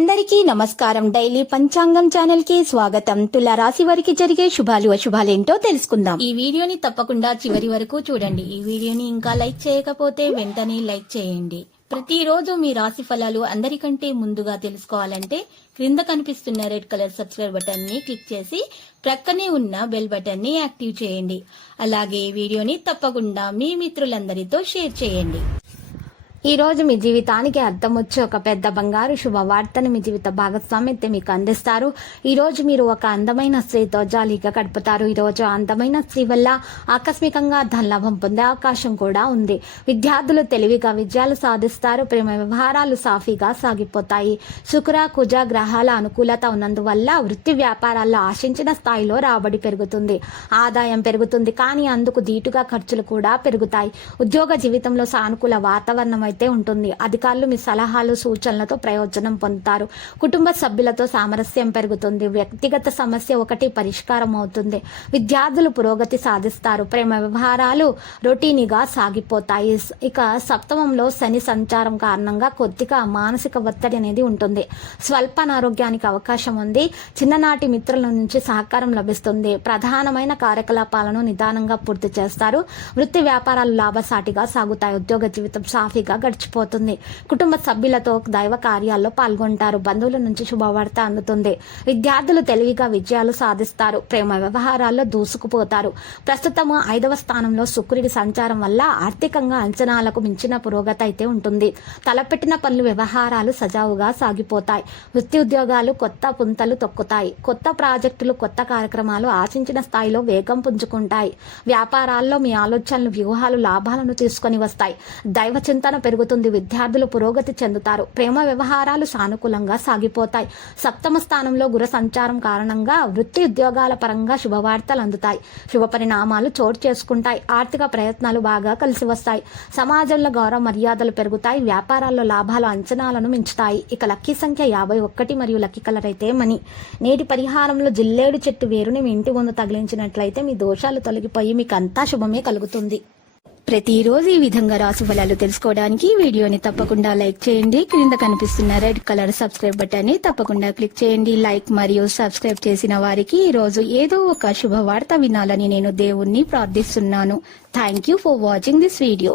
అందరికీ నమస్కారం. డైలీ పంచాంగం ఛానల్ కి స్వాగతం. తుల రాశి వారికి జరిగే శుభాలు అశుభాలేంటో తెలుసుకుందాం. ఈ వీడియోని తప్పకుండా చివరి వరకు చూడండి. ఈ వీడియోని ఇంకా లైక్ చేయకపోతే వెంటనే లైక్ చేయండి. ప్రతిరోజు మీ రాశి ఫలాలు అందరికంటే ముందుగా తెలుసుకోవాలంటే క్రింద కనిపిస్తున్న రెడ్ కలర్ సబ్స్క్రైబ్ బటన్ ని క్లిక్ చేసి ప్రక్కనే ఉన్న బెల్ బటన్ ని యాక్టివ్ చేయండి. అలాగే ఈ వీడియోని తప్పకుండా మీ మిత్రులందరితో షేర్ చేయండి. ఈ రోజు మీ జీవితానికి అర్థం వచ్చే ఒక పెద్ద బంగారు శుభవార్తను మీ జీవిత భాగస్వామి అయితే మీకు అందిస్తారు. ఈ రోజు మీరు ఒక అందమైన స్త్రీతో జాలీగా గడుపుతారు. ఈ రోజు అందమైన స్త్రీ వల్ల ఆకస్మికంగా ధనలాభం పొందే అవకాశం కూడా ఉంది. విద్యార్థులు తెలివిగా విజయాలు సాధిస్తారు. ప్రేమ వ్యవహారాలు సాఫీగా సాగిపోతాయి. శుక్ర కుజ గ్రహాల అనుకూలత ఉన్నందువల్ల వృత్తి వ్యాపారాల్లో ఆశించిన స్థాయిలో రాబడి పెరుగుతుంది. ఆదాయం పెరుగుతుంది, కానీ అందుకు దీటుగా ఖర్చులు కూడా పెరుగుతాయి. ఉద్యోగ జీవితంలో సానుకూల వాతావరణం అయితే ఉంటుంది. అధికారులు మీ సలహాలు సూచనలతో ప్రయోజనం పొందుతారు. కుటుంబ సభ్యులతో సామరస్యం పెరుగుతుంది. వ్యక్తిగత సమస్య ఒకటి పరిష్కారం అవుతుంది. విద్యార్థులు పురోగతి సాధిస్తారు. ప్రేమ వ్యవహారాలు రొటీనిగా సాగిపోతాయి. ఇక సప్తమంలో శని సంచారం కారణంగా కొద్దిగా మానసిక ఒత్తిడి అనేది ఉంటుంది. స్వల్ప అనారోగ్యానికి అవకాశం ఉంది. చిన్ననాటి మిత్రుల నుంచి సహకారం లభిస్తుంది. ప్రధానమైన కార్యకలాపాలను నిదానంగా పూర్తి చేస్తారు. వృత్తి వ్యాపారాలు లాభసాటిగా సాగుతాయి. ఉద్యోగ జీవితం సాఫీగా గడిచిపోతుంది. కుటుంబ సభ్యులతో దైవ కార్యాల్లో పాల్గొంటారు. బంధువుల నుంచి శుభవార్త అందుతుంది. విద్యార్థులు తెలివిగా విజయాలు సాధిస్తారు. ప్రేమ వ్యవహారాల్లో దూసుకుపోతారు. ప్రస్తుతం 5వ స్థానంలో శుక్రుడి సంచారం వల్ల ఆర్థికంగా అంచనాలకు మించిన పురోగతి అయితే ఉంటుంది. తలపెట్టిన పనులు వ్యవహారాలు సజావుగా సాగిపోతాయి. వృత్తి ఉద్యోగాలు కొత్త పుంతలు తొక్కుతాయి. కొత్త ప్రాజెక్టులు కొత్త కార్యక్రమాలు ఆశించిన స్థాయిలో వేగం పుంజుకుంటాయి. వ్యాపారాల్లో మీ ఆలోచనలు వ్యూహాలు లాభాలను తీసుకొని వస్తాయి. దైవ చింతన పెరుగుతుంది. విద్యార్థులు పురోగతి చెందుతారు. ప్రేమ వ్యవహారాలు సానుకూలంగా సాగిపోతాయి. సప్తమ స్థానంలో గురు సంచారం కారణంగా వృత్తి ఉద్యోగాల పరంగా శుభవార్తలు అందుతాయి. శుభ పరిణామాలు చోటు చేసుకుంటాయి. ఆర్థిక ప్రయత్నాలు బాగా కలిసి వస్తాయి. సమాజంలో గౌరవ మర్యాదలు పెరుగుతాయి. వ్యాపారాల్లో లాభాలు అంచనాలను మించుతాయి. ఇక లక్కీ సంఖ్య 51 మరియు లక్కీ కలర్ అయితే మనీ. నేటి పరిహారంలో జిల్లేడు చెట్టు వేరుని మీ ఇంటి ముందు తగిలించినట్లయితే మీ దోషాలు తొలగిపోయి మీకు అంతా శుభమే కలుగుతుంది. ప్రతిరోజు ఈ విధంగా రాశి ఫలాలు తెలుసుకోవడానికి వీడియోని తప్పకుండా లైక్ చేయండి. క్రింద కనిపిస్తున్న రెడ్ కలర్ సబ్స్క్రైబ్ బటన్ ని తప్పకుండా క్లిక్ చేయండి. లైక్ మరియు సబ్స్క్రైబ్ చేసిన వారికి ఈ రోజు ఏదో ఒక శుభవార్త వినాలని నేను దేవుణ్ణి ప్రార్థిస్తున్నాను. Thank you for watching this video.